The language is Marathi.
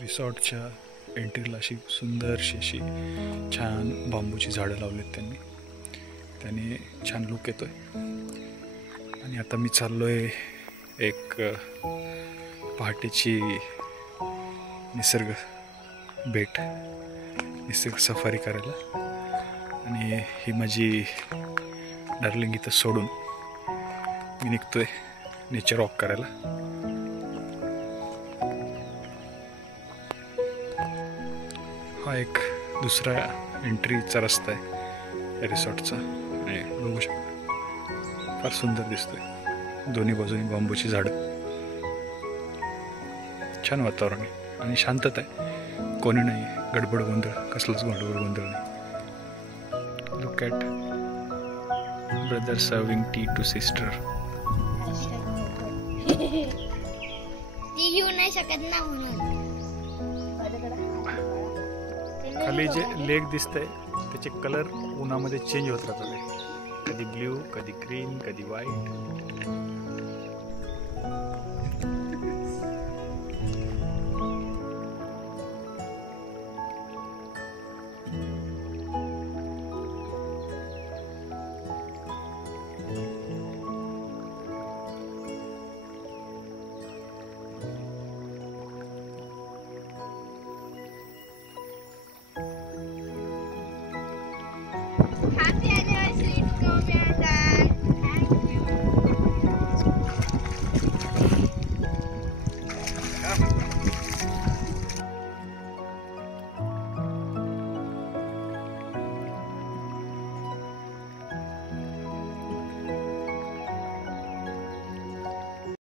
रिसॉर्टच्या एंट्रीला अशी सुंदरशी अशी छान बांबूची झाडं लावलीत त्याने छान लुक येतोय. आणि आता मी चाललोय एक पहाटेची निसर्ग भेट, निसर्ग सफारी करायला. आणि ही माझी डार्लिंग इथं सोडून मी निघतोय नेचर वॉक करायला. हा एक दुसरा एंट्रीचा रस्ता आहे रिसॉर्टचा. आणि बघू शकता फार सुंदर दिसतोय. दोन्ही बाजूनी बांबूची झाडं, छान वातावरण आहे आणि शांतता आहे. कोणी नाही, गडबड गोंधळ, कसलाच गडबड गोंधळ नाही. Look at brother serving tea to sister. ती येऊ नाही शकत ना म्हणून. खाली जे लेक दिसतंय त्याचे कलर उन्हामध्ये चेंज होत राहतात. कधी ब्ल्यू, कधी ग्रीन, कधी व्हाईट. हात